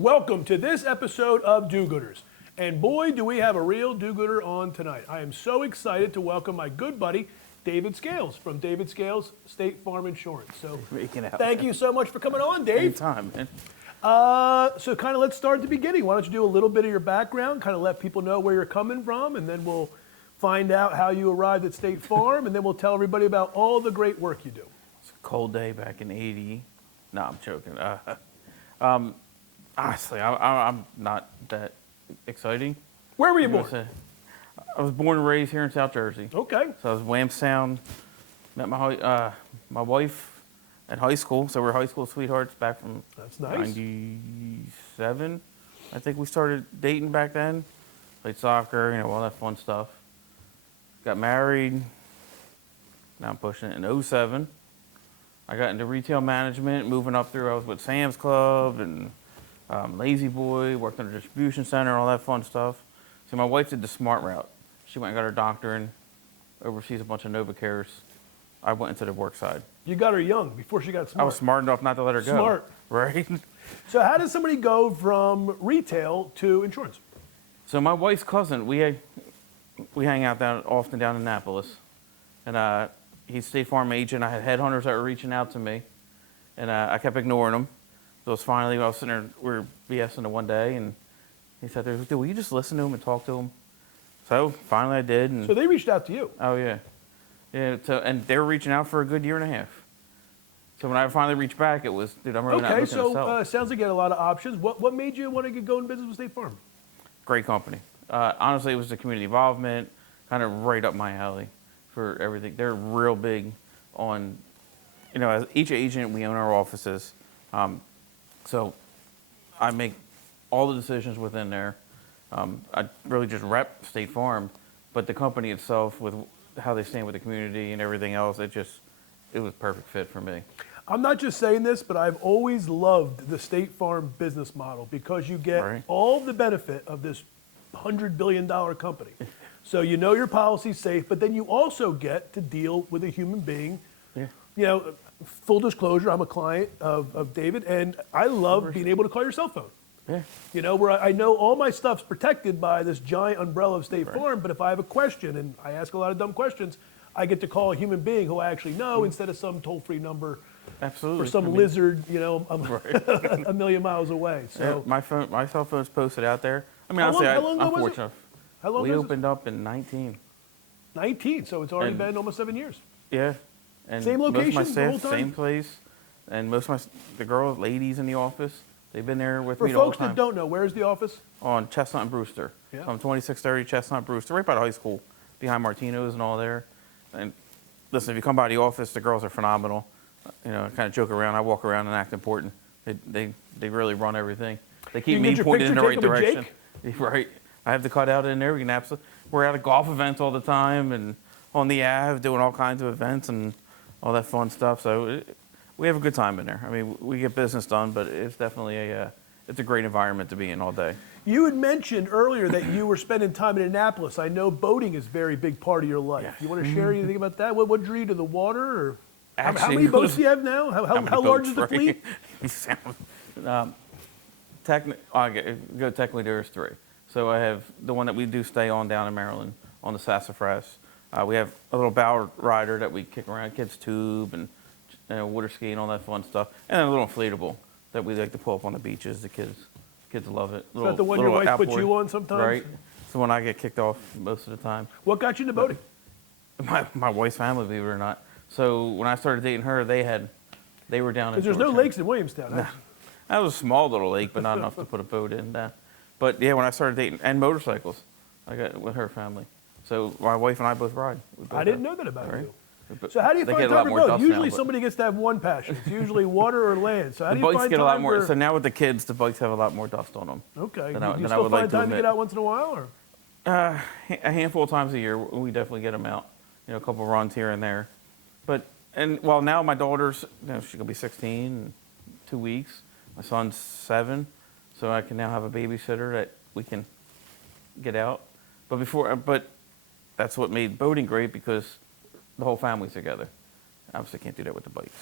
Welcome to this episode of Do-Gooders. And boy, do we have a real do-gooder on tonight. I am so excited to welcome my good buddy, David Scales from David Scales State Farm Insurance. So thank you so much for coming on, Dave. Anytime, man. So kind of let's start at the beginning. Why don't you do a little bit of your background, kind of let people know where you're coming from, and then we'll find out how you arrived at State Farm, and then we'll tell everybody about all the great work you do. It's a cold day back in '80. No, I'm joking. Honestly, I'm not that exciting. Where were you born? I was born and raised here in South Jersey. Okay. So I was Williamstown. Met my wife at high school. So we're high school sweethearts back from That's nice. '97. I think we started dating back then. Played soccer, all that fun stuff. Got married. Now I'm pushing it in '07. I got into retail management, moving up through. I was with Sam's Club and Lazy Boy, worked in a distribution center, all that fun stuff. So my wife did the smart route. She went and got her doctorate, oversees a bunch of NovaCares. I went into the work side. You got her young, before she got smart. I was smart enough not to let her go. Smart. Right? So how does somebody go from retail to insurance? So my wife's cousin, we hang out often down in Annapolis. And he's a State Farm agent. I had headhunters that were reaching out to me. And I kept ignoring them. So finally, I was sitting there, we were BSing one day, and he said, "Dude, will you just listen to him and talk to him?" So finally I did. And so they reached out to you? Oh, yeah. Yeah, and they were reaching out for a good year and a half. So when I finally reached back, it was, dude, I'm really not looking to sell. Okay, so sounds like you had a lot of options. What made you want to go in business with State Farm? Great company. Honestly, it was the community involvement, kind of right up my alley for everything. They're real big on, as each agent, we own our offices. So I make all the decisions within there. I really just rep State Farm, but the company itself, with how they stand with the community and everything else, it was a perfect fit for me. I'm not just saying this, but I've always loved the State Farm business model because you get all the benefit of this $100 billion company. So your policy's safe, but then you also get to deal with a human being. Yeah. Full disclosure, I'm a client of David, and I love being able to call your cell phone. Yeah. Where I know all my stuff's protected by this giant umbrella of State Farm, but if I have a question, and I ask a lot of dumb questions, I get to call a human being who I actually know instead of some toll-free number. Absolutely. Or some lizard, a million miles away. So yeah, my cell phone's posted out there. I mean, honestly, I'm fortunate. How long we opened up in 19. 19, so it's already been almost 7 years. Yeah. And same location, most of my the whole staff, time? same place, and most of the girls, ladies in the office, they've been there with For me the whole folks time. that don't know, where's the office? On Chestnut and Brewster. Yeah. So I'm 2630 Chestnut and Brewster, right by the high school, behind Martino's and all there. And listen, if you come by the office, the girls are phenomenal. I kind of joke around. I walk around and act important. They really run everything. They keep me pointed in the right direction. Right. I have the cutout in there. We can absolutely. We're at golf events all the time and on the Ave doing all kinds of events and all that fun stuff. So we have a good time in there. I mean, we get business done, but it's definitely it's a great environment to be in all day. You had mentioned earlier that you were spending time in Annapolis. I know boating is a very big part of your life. Yes. You want to share anything about that? What drew you to the water? Or Actually, how many boats do you have now? How large is the fleet? Technically, there's 3. So I have the one that we do stay on down in Maryland on the Sassafras. We have a little bow rider that we kick around, kids tube and water ski and all that fun stuff, and then a little inflatable that we like to pull up on the beaches. The kids love it. Is that the one your wife puts you on sometimes? Right. It's the one I get kicked off most of the time. What got you into boating? My wife's family, believe it or not. So when I started dating her, they were down in. Because there's no lakes in Williamstown. No. That was a small little lake, but not enough to put a boat in. But yeah, when I started dating, and motorcycles, I got with her family. So my wife and I both ride. I didn't know that about you. But so how do you they find get a time lot for more both? dust Usually now, somebody gets to have one passion. It's usually water or land. So how the do you bikes find get a time lot more. for... So now with the kids, the bikes have a lot more dust on them. Okay. Than Do I you still would like find to time to admit. get out once in a while? Or? A handful of times a year, we definitely get them out. A couple runs here and there. Well, now my daughter's, she's gonna be 16 in 2 weeks. My son's 7, so I can now have a babysitter that we can get out. But that's what made boating great because the whole family's together. Obviously, can't do that with the bikes.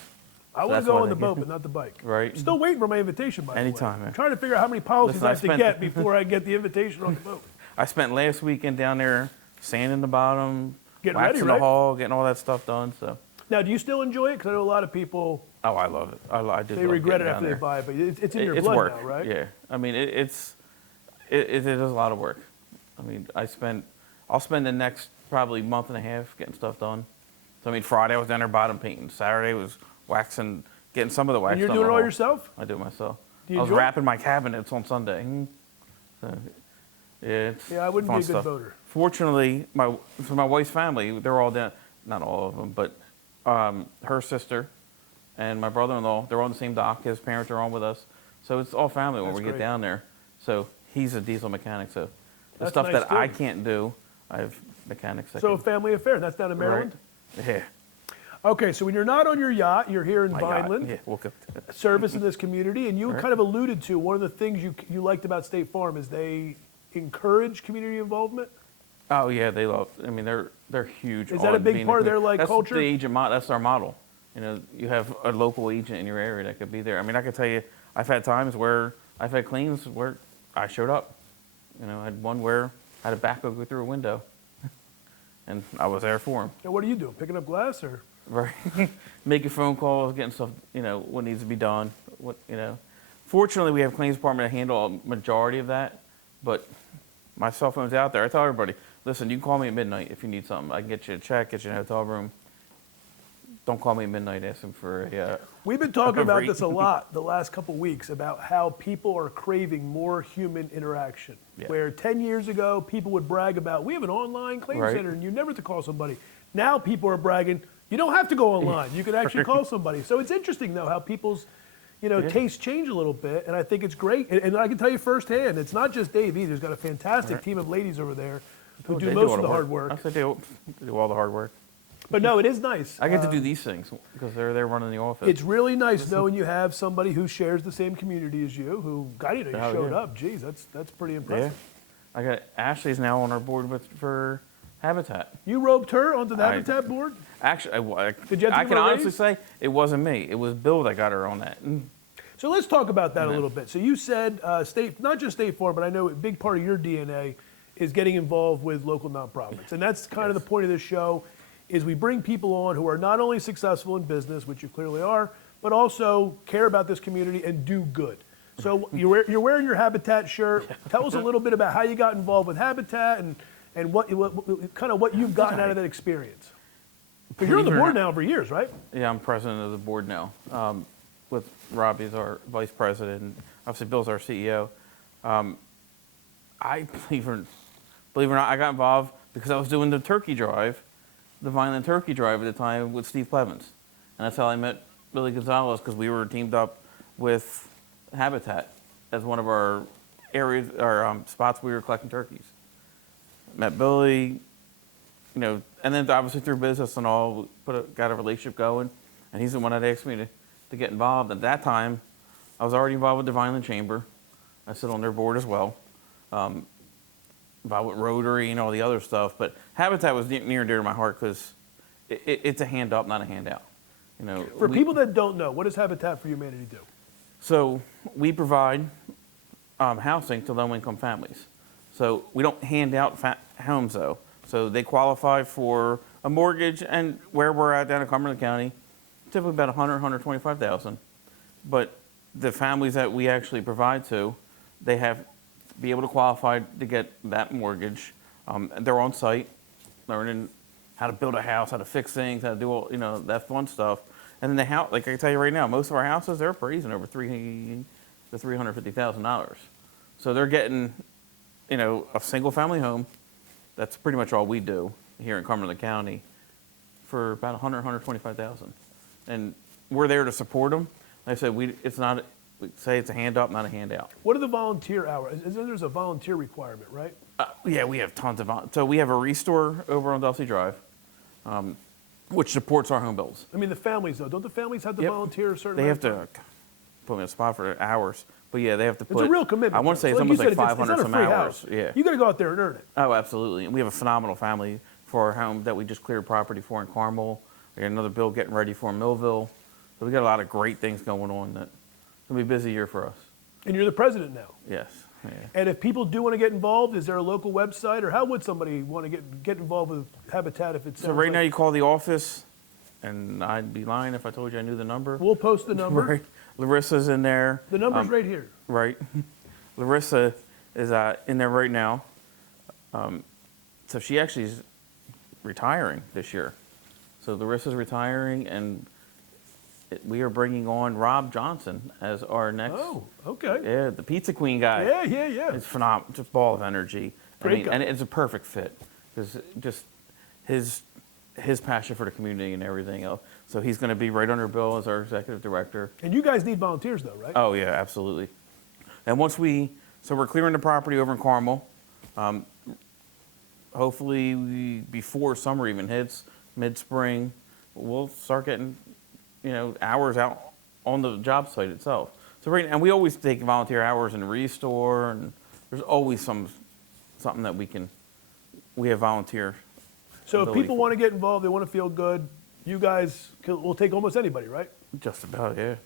I So want that's to go why on the they boat, give- but not the bike. Right. Still waiting for my invitation, by the way. Anytime, man. I'm trying to figure out how many policies Listen, I I have to spent- get before I get the invitation on the boat. I spent last weekend down there sanding the bottom, Getting ready, waxing right? the hull, getting all that stuff done. So, Now, do you still enjoy it? Because I know a lot of people, oh, I love it. I do. they love regret it getting after down they there. buy it, but it's in your It's blood work, now, right? Yeah. I mean, it is a lot of work. I mean, I'll spend the next probably month and a half getting stuff done. So I mean, Friday I was down there bottom painting. Saturday was waxing, getting some of the wax. And you're done doing it the all hull. yourself? I do it myself. Do you I was enjoy it? wrapping my cabinets on Sunday. So, yeah, it's Yeah, I wouldn't be fun a good stuff. voter. Fortunately, for my wife's family, they're all down. Not all of them, but her sister and my brother-in-law, they're on the same dock. His parents are on with us, so it's all family when That's we get great. down there. So he's a diesel mechanic, so the That's stuff nice, that I too. can't do, I have mechanics that So a can. family affair. That's down in Maryland? Right. Yeah. Okay, so when you're not on your yacht, you're here in My yacht. Vineland, Yeah, we'll get to it. service in this community, and you Right. kind of alluded to one of the things you liked about State Farm is they encourage community involvement. Oh yeah, they love. I mean, they're huge. Is that a on big being part of their, commu- like, that's culture? The agent that's our model. You know, you have a local agent in your area that could be there. I mean, I could tell you, I've had times where I've had claims where I showed up. You know, I had one where I had a backhoe go through a window, and I was there for him. And what are you doing? Picking up glass or? Right, making phone calls, getting stuff. You know, what needs to be done. What you know. Fortunately, we have claims department that handle a majority of that, but my cell phone's out there. I tell everybody, listen, you can call me at midnight if you need something. I can get you a check, get you a hotel room. Don't call me at midnight asking for a. We've been talking about Right. this a lot the last couple weeks about how people are craving more human interaction. Yeah. Where 10 years ago, people would brag about, we have an online claim Right. center and you never have to call somebody. Now people are bragging, you don't have to go online. You can actually call somebody. So it's interesting, though, how people's Yeah. tastes change a little bit. And I think it's great. And I can tell you firsthand, it's not just Dave either. He's got a fantastic Right. team of ladies over there who do They most all of the hard work. I said they do all the hard work. But no, it is nice. I get to do these things because they're there running the office. It's really nice knowing you have somebody who shares the same community as you, who got you Oh, showed yeah. up. Geez, that's pretty yeah. impressive. I got Ashley's now on our board for Habitat. You roped her onto the I- Habitat board? Actually, Did you have to I give can her a honestly raise? say it wasn't me. It was Bill that got her on that. So let's talk about that a Yeah. little bit. So you said not just State Farm, but I know a big part of your DNA is getting involved with local nonprofits. And that's kind of the point of this show is we bring people on who are not only successful in business, which you clearly are, but also care about this community and do good. So you're wearing your Habitat shirt. Tell us a little bit about how you got involved with Habitat and what kind of what you've gotten out of that experience. Because you're on the Believe it or board not- now for years, right? Yeah, I'm president of the board now. With Robbie as our vice president, and obviously Bill's our CEO. I believe it or not, I got involved because I was doing the turkey drive, the Vineland Turkey Drive at the time with Steve Plevins, and that's how I met Billy Gonzalez because we were teamed up with Habitat as one of our areas or spots we were collecting turkeys. Met Billy, you know, and then obviously through business and all, got a relationship going, and he's the one that asked me to get involved. At that time, I was already involved with the Vineland Chamber. I sit on their board as well. Involved with Rotary and all the other stuff, but Habitat was near and dear to my heart because it's a hand up, not a handout. You know, For people that don't know, what does Habitat for Humanity do? So we provide housing to low-income families. So we don't hand out homes, though. So they qualify for a mortgage, and where we're at down in Cumberland County, typically about 125,000. But the families that we actually provide to, they have to be able to qualify to get that mortgage. They're on site, learning how to build a house, how to fix things, how to do all, that fun stuff. And then the house, like I can tell you right now, most of our houses, they're appraising over $350,000. So they're getting, a single family home. That's pretty much all we do here in Cumberland County for about 125,000. And we're there to support them. Like I said, we say it's a hand up, not a handout. What are the volunteer hours? There's a volunteer requirement, right? Yeah, we have tons of, so we have a restore over on Dulcie Drive, which supports our home builds. I mean, the families, though. Don't the families have to Yep. volunteer a certain They have amount of to put me in a spot for hours, but yeah, they have to put. It's a real commitment. I want to say it's you almost said, like 500 it's not a some free hours. house. Yeah. You got to go out there and earn it. Oh, absolutely. And we have a phenomenal family for our home that we just cleared property for in Carmel. We got another build getting ready for in Millville. So we got a lot of great things going on. That it's gonna be a busy year for us. And you're the president now. Yes. Yeah. And if people do want to get involved, is there a local website, or how would somebody want to get involved with Habitat if it's So right now you call the office, and I'd be lying if I told you I knew the number. We'll post the number. Right. Larissa's in there. The number's right here. Right. Larissa is in there right now. So she actually is retiring this year. So Larissa's retiring, and we are bringing on Rob Johnson as our next. Oh, okay. Yeah, the Pizza Queen guy. Yeah. It's phenomenal, just ball of energy. Great guy. And it's a perfect fit because just his passion for the community and everything else. So he's going to be right under Bill as our executive director. And you guys need volunteers, though, right? Oh yeah, absolutely. And so we're clearing the property over in Carmel. Hopefully before summer even hits, mid-spring, we'll start getting, hours out on the job site itself. So and we always take volunteer hours in the restore, and there's always something that we have volunteer. So if ability people for. want to get involved, they want to feel good, you guys will take almost anybody, right? Just about, yeah.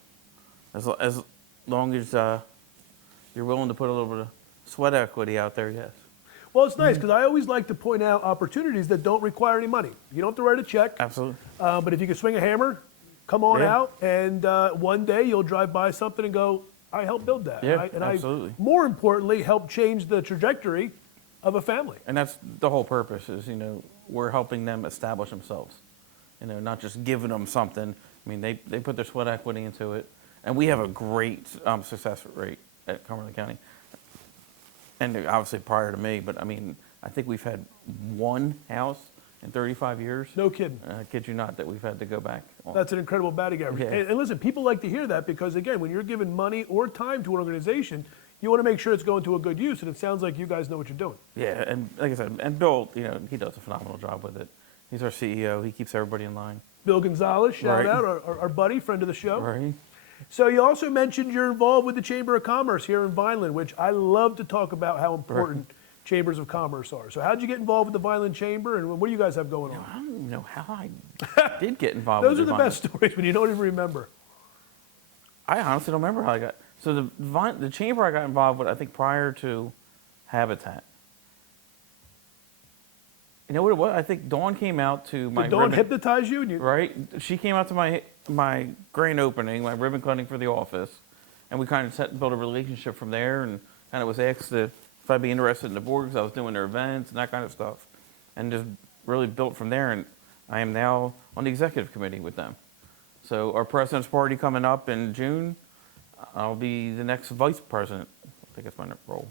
As long as you're willing to put a little bit of sweat equity out there, yes. Well, it's nice because I always like to point out opportunities that don't require any money. You don't have to write a check. Absolutely. But if you can swing a hammer, come on Yeah. out, and one day you'll drive by something and go, I helped build that. Yeah, right? And absolutely. I, more importantly, help change the trajectory of a family. And that's the whole purpose is, we're helping them establish themselves. Not just giving them something. I mean, they put their sweat equity into it. And we have a great success rate at Cumberland County. And obviously prior to me, but I mean, I think we've had one house in 35 years. No kidding. I kid you not that we've had to go back on. That's an incredible batting average. Yeah. And listen, people like to hear that because, again, when you're giving money or time to an organization, you want to make sure it's going to a good use. And it sounds like you guys know what you're doing. Yeah, and like I said, and Bill, he does a phenomenal job with it. He's our CEO. He keeps everybody in line. Bill Gonzalez, shout Right. out, our buddy, friend of the show. Right. So you also mentioned you're involved with the Chamber of Commerce here in Vineland, which I love to talk about how important chambers of commerce are. So how'd you get involved with the Vineland Chamber, and what do you guys have going on? I don't even know how I did get involved Those are with the best stories when you don't even remember. I honestly don't remember how I got. So the chamber I got involved with, I think prior to Habitat. You know what it was? I think Dawn came out to my Did Dawn ribbon, hypnotize you? And you right? She came out to my grand opening, my ribbon cutting for the office, and we kind of built a relationship from there. And kind of was asked if I'd be interested in the board because I was doing their events and that kind of stuff, and just really built from there. And I am now on the executive committee with them. So our president's party coming up in June. I'll be the next vice president. I think that's my role,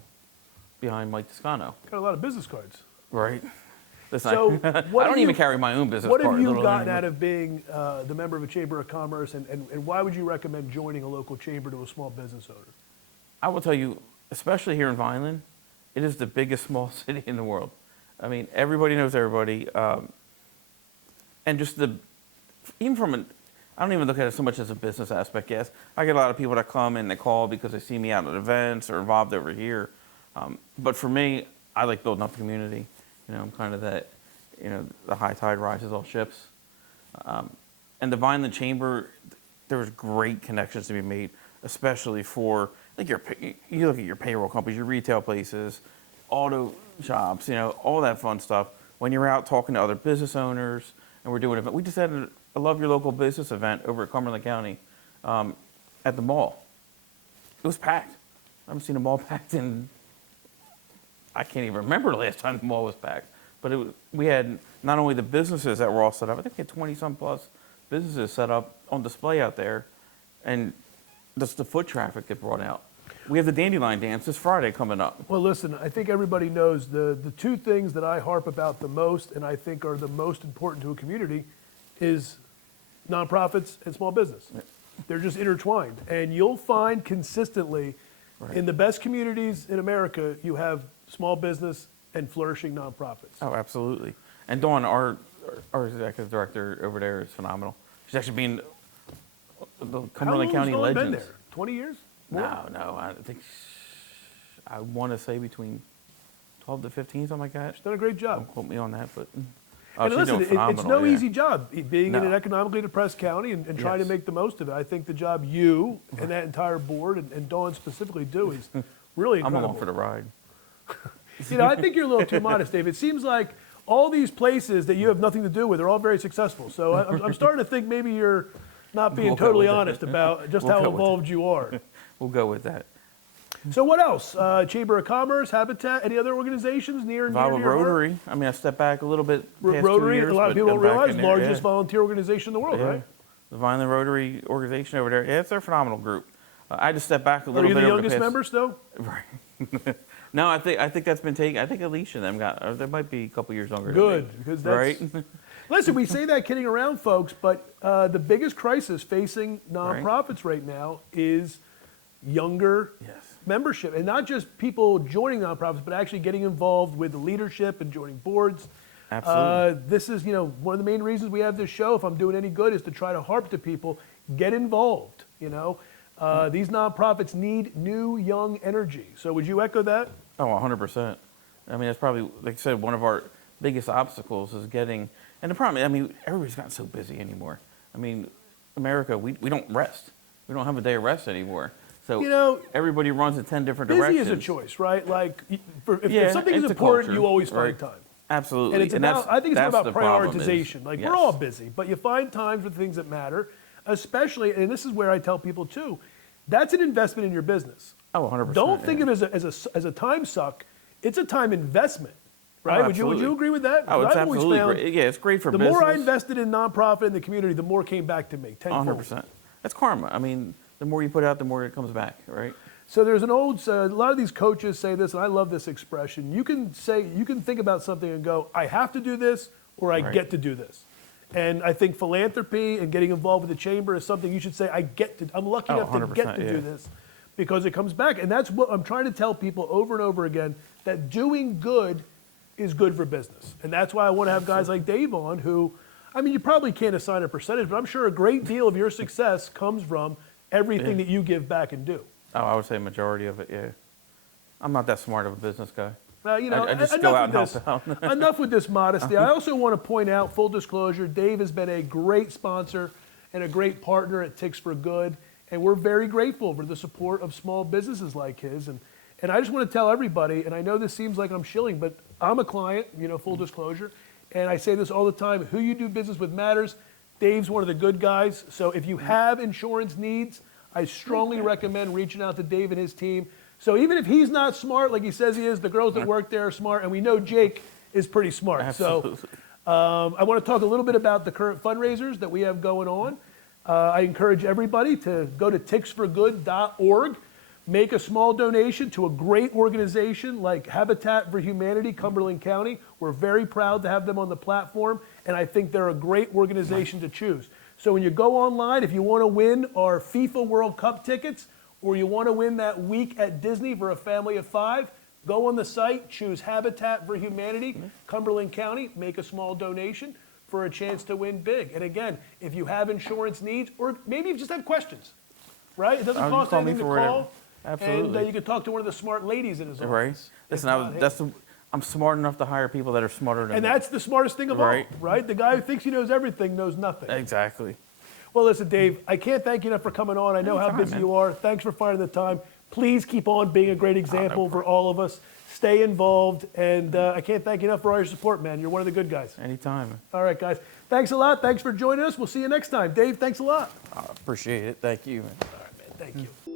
behind Mike Toscano. got a lot of business cards. Right. Listen, So I what don't have even you- carry my own business What card. have you little gotten anymore. out of being the member of a Chamber of Commerce, and why would you recommend joining a local chamber to a small business owner? I will tell you, especially here in Vineland, it is the biggest small city in the world. I mean, everybody knows everybody. And just even from I don't even look at it so much as a business aspect, yes. I get a lot of people that come and they call because they see me out at events or involved over here. But for me, I like building up the community. I'm kind of that, the high tide rises all ships. And the Vineland Chamber, there's great connections to be made, especially for, like you look at your payroll companies, your retail places, auto shops, all that fun stuff. When you're out talking to other business owners, and we're doing it. We just had a Love Your Local Business event over at Cumberland County at the mall. It was packed. I haven't seen a mall packed in, I can't even remember the last time the mall was packed. But we had not only the businesses that were all set up, I think we had 20-some plus businesses set up on display out there, and just the foot traffic that brought out. We have the Dandelion Dance this Friday coming up. Well, listen, I think everybody knows the two things that I harp about the most and I think are the most important to a community is nonprofits and small business. They're just intertwined. And you'll find consistently in the best communities in America, you have small business and flourishing nonprofits. Oh, absolutely. And Dawn, our executive director over there is phenomenal. She's actually been the How Cumberland long has County Dawn legends. been there? 20 years? More? No, I think I want to say between 12 to 15, something like that. She's done a great job. Don't quote me on that, but Oh, And she's listen, doing it's phenomenal, no yeah. easy job being in No. an economically depressed county and trying to Yes. make the most of it. I think the job you and that entire board and Dawn specifically do is really I'm incredible. along for the ride. I think you're a little too modest, Dave. It seems like all these places that you have nothing to do with are all very successful. So I'm starting to think maybe you're not being We'll go totally with that. honest about just We'll how go with involved you are. We'll go with that. So what else? Chamber of Commerce, Habitat, any other organizations near and dear to Valve your heart? Rotary. I mean, I stepped back a little bit past Rotary, 2 years. a lot of but people don't I'm back realize, in there, largest yeah. volunteer organization in the world, Yeah. right? The Vineland Rotary organization over there. Yeah, it's a phenomenal group. I just stepped back a Are little you bit the over youngest past, member still? Right. No, I think that's been taken. I think Alicia and them got. They might be a couple years younger. Good, than me, because that's- right. Listen, we say that kidding around, folks, but the biggest crisis facing nonprofits right now is younger Yes. membership, and not just people joining nonprofits, but actually getting involved with the leadership and joining boards. Absolutely. This is, one of the main reasons we have this show, if I'm doing any good, is to try to harp to people, get involved, These nonprofits need new, young energy. So would you echo that? Oh, 100%. I mean, that's probably, like I said, one of our biggest obstacles is getting, and the problem, I mean, everybody's gotten so busy anymore. I mean, America, we don't rest. We don't have a day of rest anymore. So everybody runs in 10 different Busy directions. is a choice, right? Like, if Yeah, something is it's a important, culture, you always find right. time. Absolutely. And it's about, I think it's that's about the problem is- prioritization. Like, yes. we're all busy, but you find time for the things that matter, especially, and this is where I tell people too, that's an investment in your business. Oh, 100%. Don't think yeah. of it as a time suck. It's a time investment, right? Oh, Would you absolutely. agree with that? Oh, 'Cause it's I've always absolutely found great. Yeah, it's great for the business. more I invested in nonprofit and the community, the more came back to me, tenfold. 100%. That's karma. I mean, the more you put out, the more it comes back, right? So there's a lot of these coaches say this, and I love this expression. You can think about something and go, I have to do this, or I Right. get to do this. And I think philanthropy and getting involved with the chamber is something you should say, I'm lucky Oh, enough to get 100%, to yeah. do this, because it comes back. And that's what I'm trying to tell people over and over again, that doing good is good for business. And that's why I want to have guys like Dave on who, I mean, you probably can't assign a percentage, but I'm sure a great deal of your success comes from everything that you give back and do. Oh, I would say majority of it, yeah. I'm not that smart of a business guy. Well, I just enough go out and with help this. out. Enough with this modesty. I also want to point out, full disclosure, Dave has been a great sponsor and a great partner at Ticks for Good, and we're very grateful for the support of small businesses like his. And I just want to tell everybody, and I know this seems like I'm shilling, but I'm a client, full disclosure, and I say this all the time, who you do business with matters. Dave's one of the good guys, so if you have insurance needs, I strongly recommend reaching out to Dave and his team. So even if he's not smart, like he says he is, the girls that work there are smart, and we know Jake is pretty smart. Absolutely. So I want to talk a little bit about the current fundraisers that we have going on. I encourage everybody to go to ticksforgood.org, make a small donation to a great organization like Habitat for Humanity, Cumberland County. We're very proud to have them on the platform, and I think they're a great organization to choose. So when you go online, if you want to win our FIFA World Cup tickets, or you want to win that week at Disney for a family of 5, go on the site, choose Habitat for Humanity, Cumberland County, make a small donation for a chance to win big. And again, if you have insurance needs, or maybe you just have questions, right? It doesn't You cost call me anything to for whatever. call. Absolutely. And you can talk to one of the smart ladies in his office. Right. Listen, I'm smart enough to hire people that are smarter than And me. that's the smartest thing of all, Right. right? The guy who thinks he knows everything knows nothing. Exactly. Well, listen, Dave, I can't thank you enough for coming on. I know how Anytime, busy man. you are. Thanks for finding the time. Please keep on being a great example for all of us. Stay involved, and I can't thank you enough for all your support, man. You're one of the good guys. Anytime. All right, guys. Thanks a lot. Thanks for joining us. We'll see you next time. Dave, thanks a lot. I appreciate it. Thank you. All right, man. Thank you.